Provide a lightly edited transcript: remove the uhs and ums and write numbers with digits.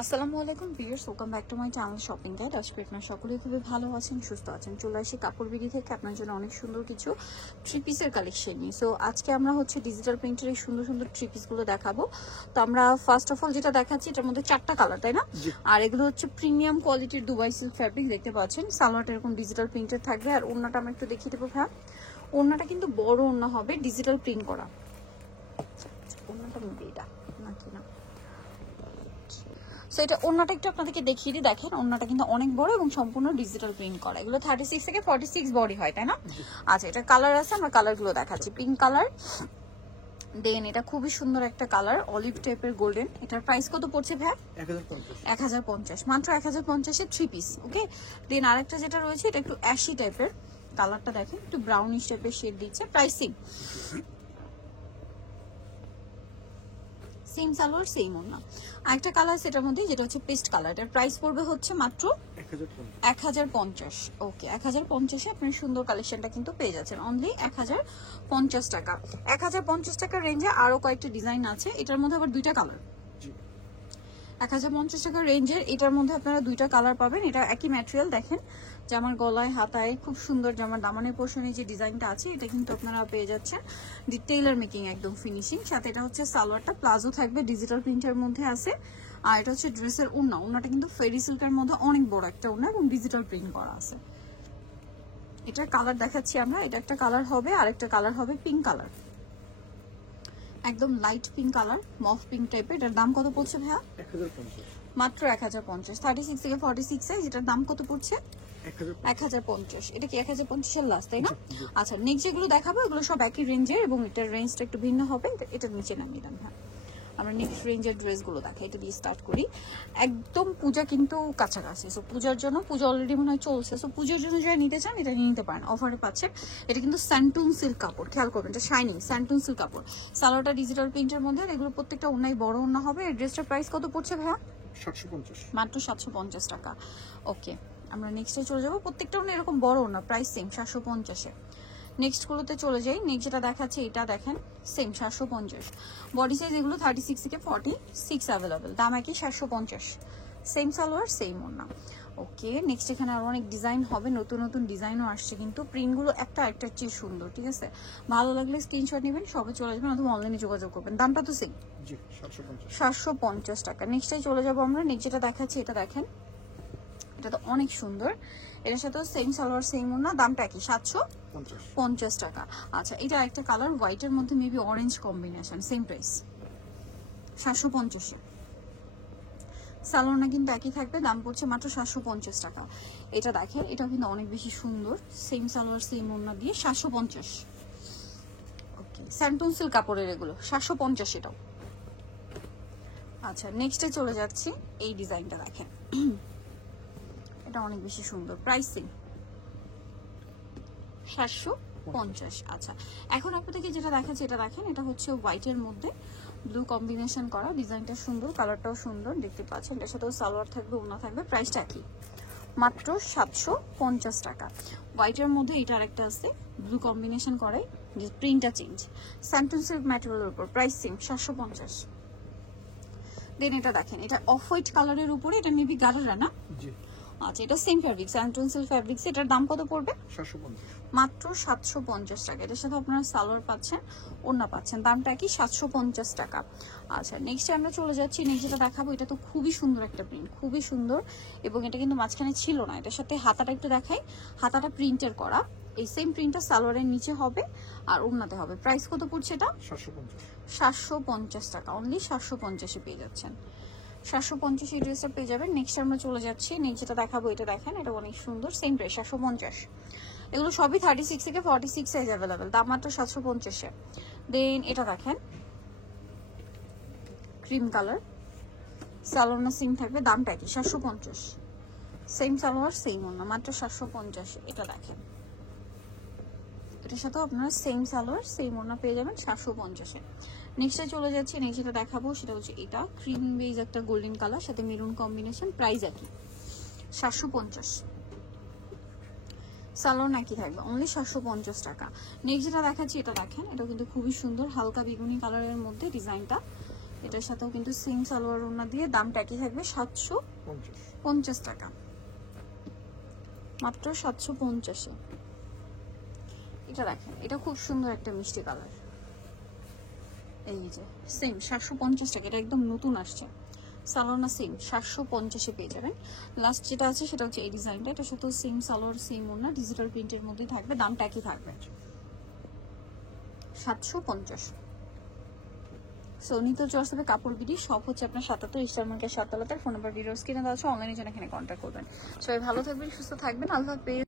আসসালামু আলাইকুম viewers, welcome back to my channel shopping guide. আশা করি আপনারা সকলেই খুবই ভালো আছেন, সুস্থ আছেন। চলে আসি কাপড় বিডি থেকে আপনার জন্য অনেক সুন্দর কিছু থ্রি পিসের কালেকশন নিয়ে। সো আজকে আমরা ডিজিটাল প্রিন্টের এই সুন্দর সুন্দর থ্রি পিসগুলো দেখাবো। তো আমরা ফার্স্ট অফ অল যেটা দেখাচ্ছি, এটার মধ্যে 4টা কালার, তাই না? আর এগুলো প্রিমিয়াম কোয়ালিটির দুবাই সিল্ক ফ্যাব্রিক দেখতে পাচ্ছেন। সালোয়ারটা এরকম ডিজিটাল প্রিন্টের থাকবে। আর ওড়নাটা আমরা একটু দেখিয়ে দেবো। হ্যাঁ, ওড়নাটা কিন্তু বড় ওড়না হবে, ডিজিটাল প্রিন্ট করা। ওড়নাটা নিবে এটা নাকি না? সো এটা ওড়নাটা একটু আপনাদেরকে দেখিয়ে দিই। দেখেন, ওড়নাটা কিন্তু অনেক বড় এবং সম্পূর্ণ ডিজিটাল প্রিন্ট করা। এগুলো 36 থেকে 46 বডি হয়, তাই না? আচ্ছা, এটা কালার আছে, আমরা কালারগুলো দেখাচ্ছি। পিঙ্ক কালার, দেন এটা খুবই সুন্দর একটা কালার অলিভ টাইপের গোল্ডেন। এটার প্রাইস কত পড়ছে ভাই? 1050, মাত্র 1050 এ 3 পিস। ওকে, দেন আরেকটা যেটা রয়েছে, এটা একটু অ্যাশি টাইপের কালারটা, দেখেন একটু ব্রাউনিশ টাইপের শেড দিচ্ছে। প্রাইসিং সেম সালোয়ার সেম ওড়না। আরেকটা কালার সেটার মধ্যে, যেটা পেস্ট কালার। এটার প্রাইস পড়বে মাত্র 1050। ওকে, 1050 এ আপনার সুন্দর কালেকশনটা কিন্তু পেয়ে যাচ্ছেন অনলি 1050 টাকা। 1050 টাকার রেঞ্জে আরো কয়েকটা ডিজাইন আছে। এটার মধ্যে আবার দুইটা কালার। 1050 টাকার রেঞ্জের এটার মধ্যে আপনারা দুইটা কালার পাবেন। এটা একই ম্যাটেরিয়াল, দেখেন জামার গলায় হাতায় খুব সুন্দর, জামার দামানের পোর্শনে যে ডিজাইনটা আছে এটা কিন্তু আপনারা পেয়ে যাচ্ছেন টেইলার মেকিং, একদম ফিনিশিং। সাথে এটা সালোয়ারটা প্লাজো থাকবে, ডিজিটাল প্রিন্টের মধ্যে আছে। আর এটা ড্রেসের ওড়না। ওড়নাটা কিন্তু ফেরি সিল্কের মধ্যে অনেক বড় একটা ওড়না এবং ডিজিটাল প্রিন্ট করা আছে। এটার কালার দেখাচ্ছি আমরা। এটা একটা কালার হবে, আরেকটা কালার হবে পিঙ্ক কালার, একদম লাইট পিঙ্ক কালার, মফ পিঙ্ক টাইপের। এটার দাম কত পড়ছে ভাইয়া? 1050, মাত্র 1050। 36 থেকে 46 সাইজ। এটার দাম কত পড়ছে? 1050। এটা কি 1050 এর লাস্ট, তাই না? আচ্ছা, নেক্সট যেগুলো দেখাবো এগুলো সব একই রেঞ্জের এবং এটার রেঞ্জটা একটু ভিন্ন হবে। এটার নিচে নামিয়ে দেন। হ্যাঁ, আমরা নেক্সট রেঞ্জের ড্রেসগুলো দেখাই। এটা দিয়ে স্টার্ট করি। একদম পূজা কিন্তু কাছাকাছি। সো পূজার জন্য, পূজা অলরেডি মনে হয় চলছে। সো পূজার জন্য যারা নিতে চান এটা নিয়ে নিতে পারেন, অফারে পাচ্ছেন। এটা কিন্তু স্যান্টুন সিল্ক কাপড়, খেয়াল করবেন, এটা শাইনিং স্যান্টুন সিল্ক কাপড়। সালোয়ারটা ডিজিটাল প্রিন্টের মধ্যে। এগুলো প্রত্যেকটা অন্যায় বড় ওড়না হবে। এই ড্রেসটার প্রাইস কত পড়ছে ভাইয়া? 750, মাত্র 750 টাকা। ওকে, আমরা নেক্সটে চলে যাবো। প্রত্যেকটা এরকম বড় না, প্রাইস সেম 750-এ। নেক্সট গুলোতে চলে যাই। নেক্সট যেটা দেখাচ্ছে এটা দেখেন, সেম 750। বডি সাইজ এগুলো 36 থেকে 46 অ্যাভেলেবেল। দাম একই 750। সেম সালোয়ার সেম ওড়না। ওকে, নেক্সট এখানে আরো অনেক ডিজাইন হবে, নতুন নতুন ডিজাইনও আসছে কিন্তু প্রিন্টগুলো একটা একটার চেয়ে সুন্দর। ঠিক আছে, ভালো লাগলে স্ক্রিনশট নেবেন, সবে চলে যাবেন অথবা অনলাইনে যোগাযোগ করবেন। দামটা তো সেম, 750 টাকা। নেক্সটে চলে যাবো আমরা। নেক্সট যেটা দেখাচ্ছি এটা দেখেন, এটা তো অনেক সুন্দর। এটার সাথে সেম সালোয়ার সেম ওড়না, দামটা কি 750 টাকা। আচ্ছা, এটা একটা কালার হোয়াইটের মধ্যে maybe orange combination, same price 750। সালোয়ারটা কিন্তু একই থাকবে, দাম পড়ছে মাত্র 750 টাকা। এটা দেখেন, এটা কিন্তু অনেক বেশি সুন্দর, সেম সালোয়ার সেম ওড়না দিয়ে 750। ওকে, স্যান্টুন সিল্ক কাপড়ের এগুলো 750 এটাও। আচ্ছা, নেক্সটে চলে যাচ্ছি। এই ডিজাইনটা দেখেন, এটা অনেক বেশি সুন্দর, প্রাইসিং 750। আচ্ছা, এখন আপনাদেরকে যেটা দেখাচ্ছি এটা দেখেন, এটা হোয়াইটের মধ্যে ব্লু কম্বিনেশন করা। ডিজাইনটা সুন্দর, কালারটাও সুন্দর, দেখতে পাচ্ছেন। এটার সাথেও সালোয়ার থাকবে, ওড়না থাকবে। প্রাইসটা কি? মাত্র 750 টাকা। হোয়াইটের মধ্যে এটা আরেকটা আছে ব্লু কম্বিনেশন করে, যে প্রিন্টটা চেঞ্জ। স্যান্টুন সিল্ক ম্যাটেরিয়ালের উপর, প্রাইসিং 750। দেন এটা দেখেন, এটা অফ হোয়াইট কালারের উপরে, এটা মেবি গাড়ারা না? আচ্ছা, এটা সেম ফ্যাব্রিক, স্যান্টুন সিল্ক ফ্যাব্রিক্স। এটার দাম কত পড়বে? 750, মাত্র 750 টাকা। এটার সাথে আপনারা সালোয়ার পাচ্ছেন, ওড়না পাচ্ছেন, দামটা কি 750 টাকা। আচ্ছা, নেক্সটে আমরা চলে যাচ্ছি। নেক্সট যেটা দেখাবো, এটা তো খুবই সুন্দর একটা প্রিন্ট, খুবই সুন্দর। এবং এটা কিন্তু মাঝখানে ছিল না। এটার সাথে হাতাটা একটু দেখাই, হাতাটা প্রিন্টের করা। এই সেম প্রিন্টটা সালোয়ারের নিচে হবে আর ওড়নাতে হবে। প্রাইস কত পড়ছে এটা? 750 টাকা। অনলি 750-এ পেয়ে যাচ্ছেন। 750 এই ড্রেসটা পেয়ে যাবেন। নেক্সট আমরা চলে যাচ্ছি। নেক্সট যেটা দেখাবো এটা দেখেন, এটা অনেক সুন্দর, সেম প্রাইস 750। এগুলো সবই 36 থেকে 46 সাইজ অ্যাভেলেবেল, দাম মাত্র 750-এ। দেন এটা দেখেন, ক্রিম কালার, সালোয়ার সিং থাকবে, দামটা কি 750। সেম সালোয়ার সেম ওড়না, মাত্র 750। এটা দেখেন, এটার সাথেও আপনারা সেম সালোয়ার সেম ওড়না পেয়ে যাবেন 750-এ। নেক্সটে চলে যাচ্ছি। নেক্সট যেটা দেখাবো সেটা এটা ক্রিম বেজ একটা গোল্ডেন কালার, সাথে মেরুন কম্বিনেশন। প্রাইস একই 750। সালোয়ার নাকি থাকবে, অনলি 750 টাকা। নেক্সট যেটা দেখাচ্ছি এটা দেখেন, এটা কিন্তু খুবই সুন্দর, হালকা বেগুনি কালারের মধ্যে ডিজাইনটা এটার সাথেও কিন্তু সেম সালোয়ার ওড়না দিয়ে, দামটা কি থাকবে 750 টাকা, মাত্র 750-এ। এটা দেখেন, এটা খুব সুন্দর একটা মিষ্টি কালার, এই যে সেম 750 টাকা, এটা একদম নতুন আসছে। সালোয়ার না সেম 750-এ পেয়ে যাবেন। লাস্ট যেটা আছে সেটা হচ্ছে এই ডিজাইনটা, এটা সাথেও সেম সালোয়ার সেম ওড়না, ডিজিটাল প্রিন্টের মধ্যে থাকবে, দামটা একই থাকবে 750। সো নিত্য চয়েস হবে কাপড় বিডি, সব হচ্ছে আপনার 77 স্টার মার্কেট 7 তলাতে। ফোন নাম্বার ভিডিওস কিনে দেওয়া আছে, অনলাইনে জন্য এখানে কন্ট্যাক্ট করবেন। সবাই ভালো থাকবেন, সুস্থ থাকবেন, আল্লাহ হাফেজ।